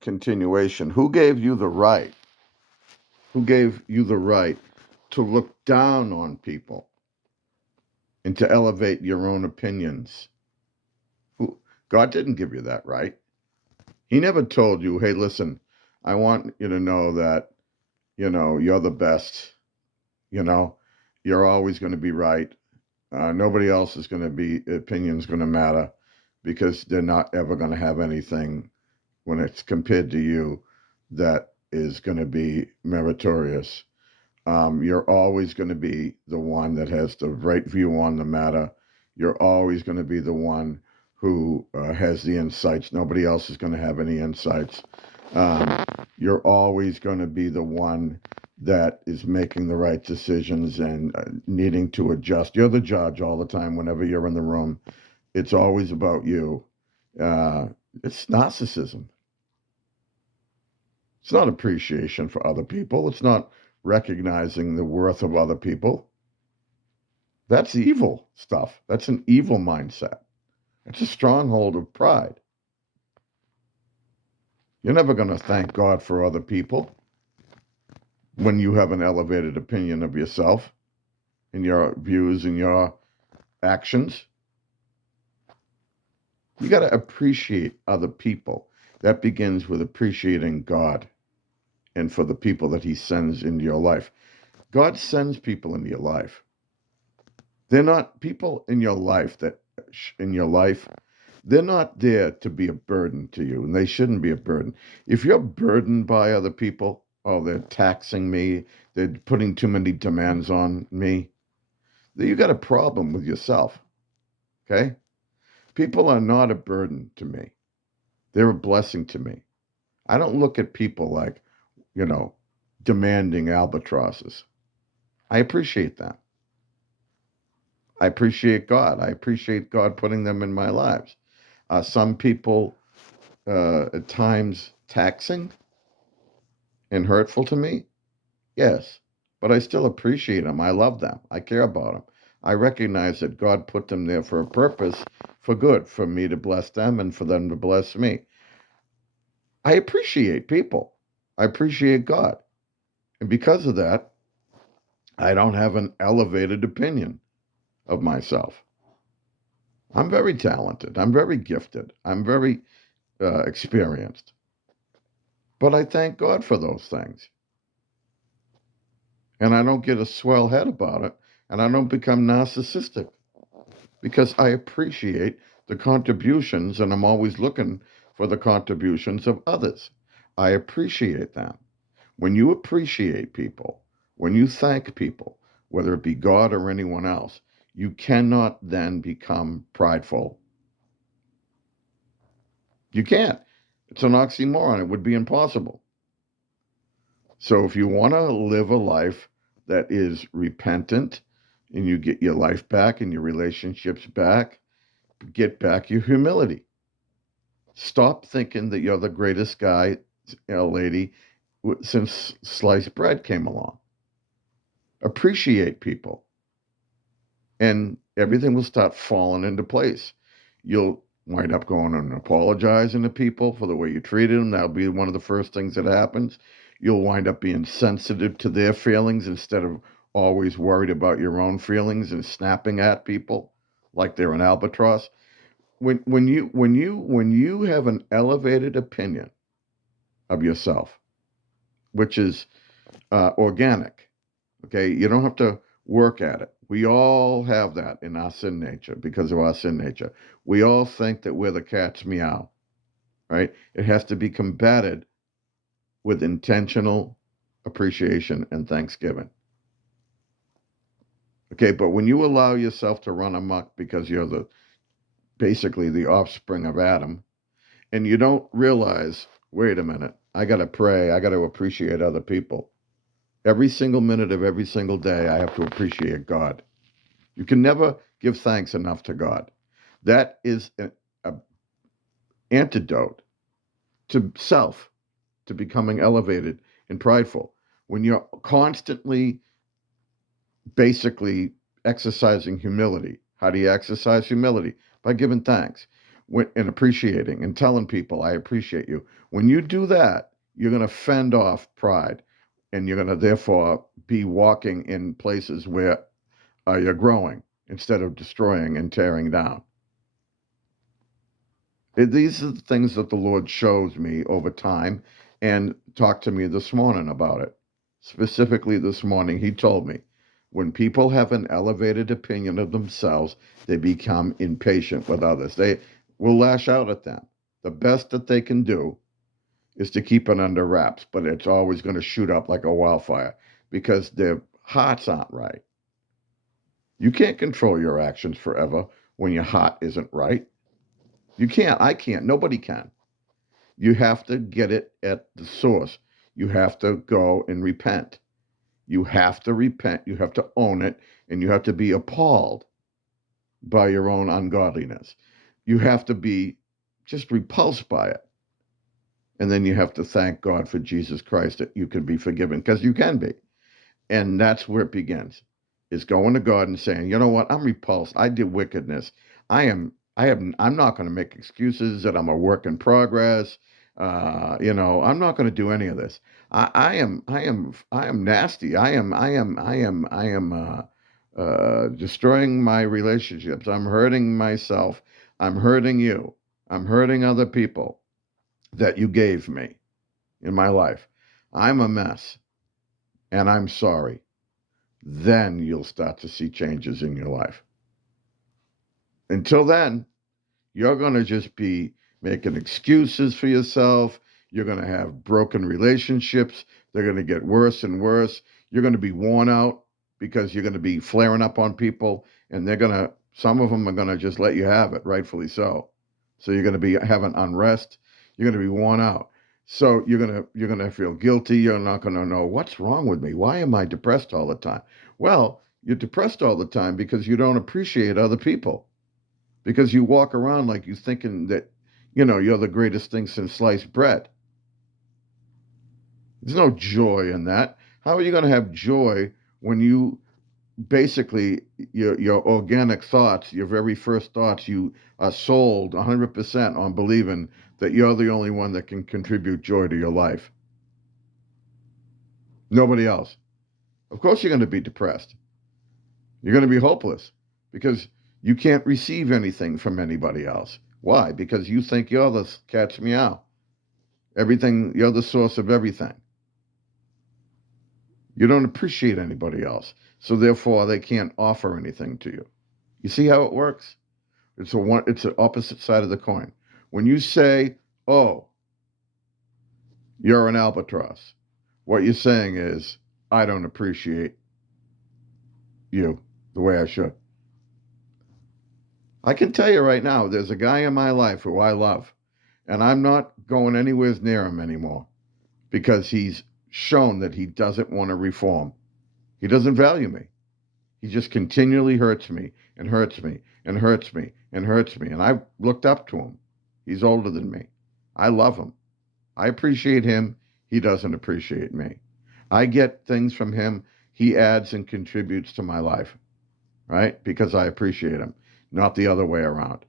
Continuation. Who gave you the right? Who gave you the right to look down on people and to elevate your own opinions? Who, God didn't give you that right. He never told you, hey, listen, I want you to know that, you're the best. You know, you're always going to be right. Nobody else is going to be, opinion's going to matter because they're not ever going to have anything when it's compared to you that is going to be meritorious. You're always going to be the one that has the right view on the matter. You're always going to be the one who has the insights. Nobody else is going to have any insights. Um, you're always going to be the one that is making the right decisions and needing to adjust. You're the judge all the time whenever you're in the room. It's always about you. Uh, it's narcissism. It's not appreciation for other people. It's not recognizing the worth of other people. That's evil stuff. That's an evil mindset. It's a stronghold of pride. You're never going to thank God for other people when you have an elevated opinion of yourself and your views and your actions. You got to appreciate other people. That begins with appreciating God and for the people that He sends into your life. God sends people into your life. They're not people in your life they're not there to be a burden to you, and they shouldn't be a burden. If you're burdened by other people, oh, they're taxing me, they're putting too many demands on me, then you got a problem with yourself. Okay? People are not a burden to me. They're a blessing to me. I don't look at people like, you know, demanding albatrosses. I appreciate them. I appreciate God. I appreciate God putting them in my lives. Some people, at times, taxing and hurtful to me, yes, but I still appreciate them. I love them. I care about them. I recognize that God put them there for a purpose, for good, for me to bless them and for them to bless me. I appreciate people. I appreciate God. And because of that, I don't have an elevated opinion of myself. I'm very talented. I'm very gifted. I'm very experienced. But I thank God for those things. And I don't get a swell head about it. And I don't become narcissistic because I appreciate the contributions and I'm always looking for the contributions of others. I appreciate them. When you appreciate people, when you thank people, whether it be God or anyone else, you cannot then become prideful. You can't. It's an oxymoron. It would be impossible. So if you want to live a life that is repentant and you get your life back and your relationships back, get back your humility. Stop thinking that you're the greatest guy, lady, since sliced bread came along. Appreciate people, and everything will start falling into place. You'll wind up going and apologizing to people for the way you treated them. That'll be one of the first things that happens. You'll wind up being sensitive to their feelings instead of always worried about your own feelings and snapping at people like they're an albatross. When you have an elevated opinion of yourself, which is organic, okay, you don't have to work at it. We all have that in our sin nature because of our sin nature. We all think that we're the cat's meow, right? It has to be combated with intentional appreciation and thanksgiving. Okay, but when you allow yourself to run amok because you're basically the offspring of Adam, and you don't realize, wait a minute, I got to pray, I got to appreciate other people. Every single minute of every single day, I have to appreciate God. You can never give thanks enough to God. That is an antidote to self, to becoming elevated and prideful. When you're constantly, basically exercising humility, how do you exercise humility? By giving thanks. and appreciating and telling people, I appreciate you. When you do that, you're going to fend off pride, and you're going to therefore be walking in places where you're growing instead of destroying and tearing down. These are the things that the Lord shows me over time and talked to me this morning about it. Specifically this morning, he told me when people have an elevated opinion of themselves, they become impatient with others. They will lash out at them. The best that they can do is to keep it under wraps, but it's always going to shoot up like a wildfire because their hearts aren't right. You can't control your actions forever when your heart isn't right. You can't. I can't. Nobody can. You have to get it at the source. You have to go and repent. You have to repent. You have to own it. And you have to be appalled by your own ungodliness. You have to be just repulsed by it. And then you have to thank God for Jesus Christ that you can be forgiven, because you can be. And that's where it begins, is going to God and saying, you know what, I'm repulsed. I did wickedness. I'm not going to make excuses that I'm a work in progress. I'm not going to do any of this. I am nasty. I am destroying my relationships. I'm hurting myself. I'm hurting you. I'm hurting other people that you gave me in my life. I'm a mess, and I'm sorry. Then you'll start to see changes in your life. Until then, you're going to just be making excuses for yourself. You're going to have broken relationships. They're going to get worse and worse. You're going to be worn out because you're going to be flaring up on people, and some of them are going to just let you have it, rightfully so. So you're going to be having unrest. You're going to be worn out. So you're gonna feel guilty. You're not going to know what's wrong with me. Why am I depressed all the time? Well, you're depressed all the time because you don't appreciate other people, because you walk around like you thinking that, you're the greatest thing since sliced bread. There's no joy in that. How are you going to have joy when you basically, your organic thoughts, your very first thoughts, you are sold 100% on believing that you're the only one that can contribute joy to your life? Nobody else. Of course you're going to be depressed. You're going to be hopeless because you can't receive anything from anybody else. Why? Because you think you're the cat's meow. Everything, you're the source of everything. You don't appreciate anybody else. So therefore they can't offer anything to you. You see how it works? It's an opposite side of the coin. When you say, "Oh, you're an albatross," what you're saying is, "I don't appreciate you the way I should." I can tell you right now, there's a guy in my life who I love, and I'm not going anywhere near him anymore because he's shown that he doesn't want to reform. He doesn't value me. He just continually hurts me and hurts me and hurts me and hurts me. And I've looked up to him. He's older than me. I love him. I appreciate him. He doesn't appreciate me. I get things from him. He adds and contributes to my life, right? Because I appreciate him, not the other way around.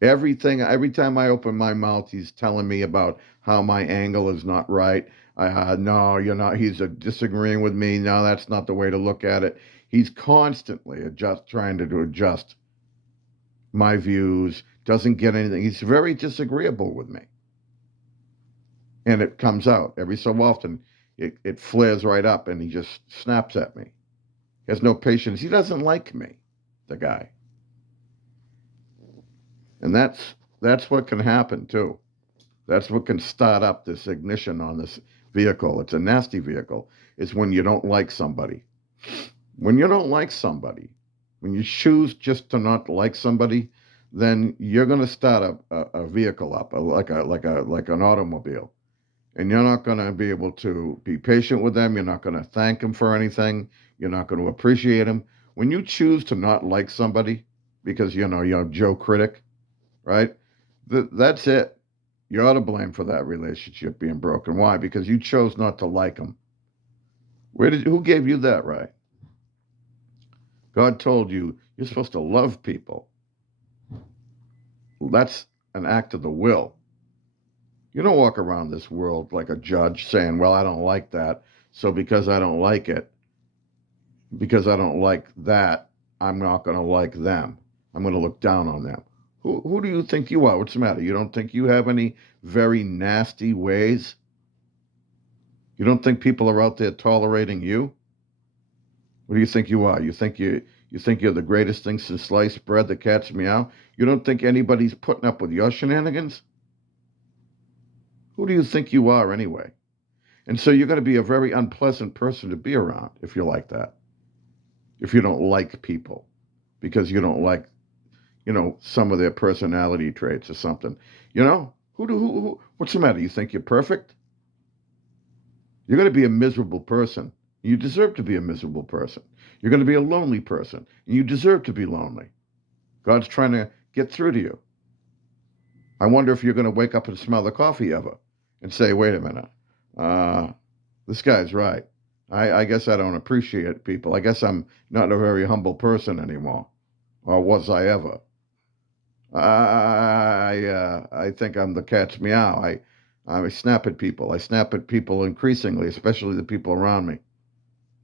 Every time I open my mouth, he's telling me about how my angle is not right. No, you're not. He's disagreeing with me. No, that's not the way to look at it. He's constantly trying to adjust my views. Doesn't get anything. He's very disagreeable with me, and it comes out every so often. It flares right up, and he just snaps at me. He has no patience. He doesn't like me, the guy. And that's what can happen too. That's what can start up this ignition on this vehicle. It's a nasty vehicle. It's when you don't like somebody. When you don't like somebody, when you choose just to not like somebody, then you're going to start a vehicle up, like an automobile, and you're not going to be able to be patient with them. You're not going to thank them for anything. You're not going to appreciate them. When you choose to not like somebody because you're Joe Critic, right? That's it. You're to blame for that relationship being broken. Why? Because you chose not to like them. Who gave you that right? God told you you're supposed to love people. That's an act of the will. You don't walk around this world like a judge saying, well, I don't like that. So because I don't like it, because I don't like that, I'm not going to like them. I'm going to look down on them. Who do you think you are? What's the matter? You don't think you have any very nasty ways? You don't think people are out there tolerating you? What do you think you are? You think you're the greatest thing since sliced bread, the cat's meow? You don't think anybody's putting up with your shenanigans? Who do you think you are anyway? And so you're going to be a very unpleasant person to be around if you're like that. If you don't like people because you don't like, some of their personality traits or something. What's the matter? You think you're perfect? You're going to be a miserable person. You deserve to be a miserable person. You're going to be a lonely person. You deserve to be lonely. God's trying to get through to you. I wonder if you're going to wake up and smell the coffee ever and say, wait a minute, this guy's right. I guess I don't appreciate people. I guess I'm not a very humble person anymore. Or was I ever? I think I'm the cat's meow. I snap at people. I snap at people increasingly, especially the people around me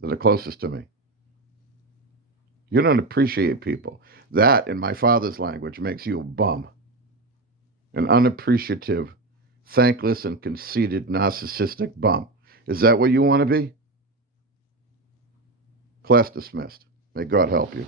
that are closest to me. You don't appreciate people. That, in my father's language, makes you a bum. An unappreciative, thankless, and conceited, narcissistic bum. Is that what you want to be? Class dismissed. May God help you.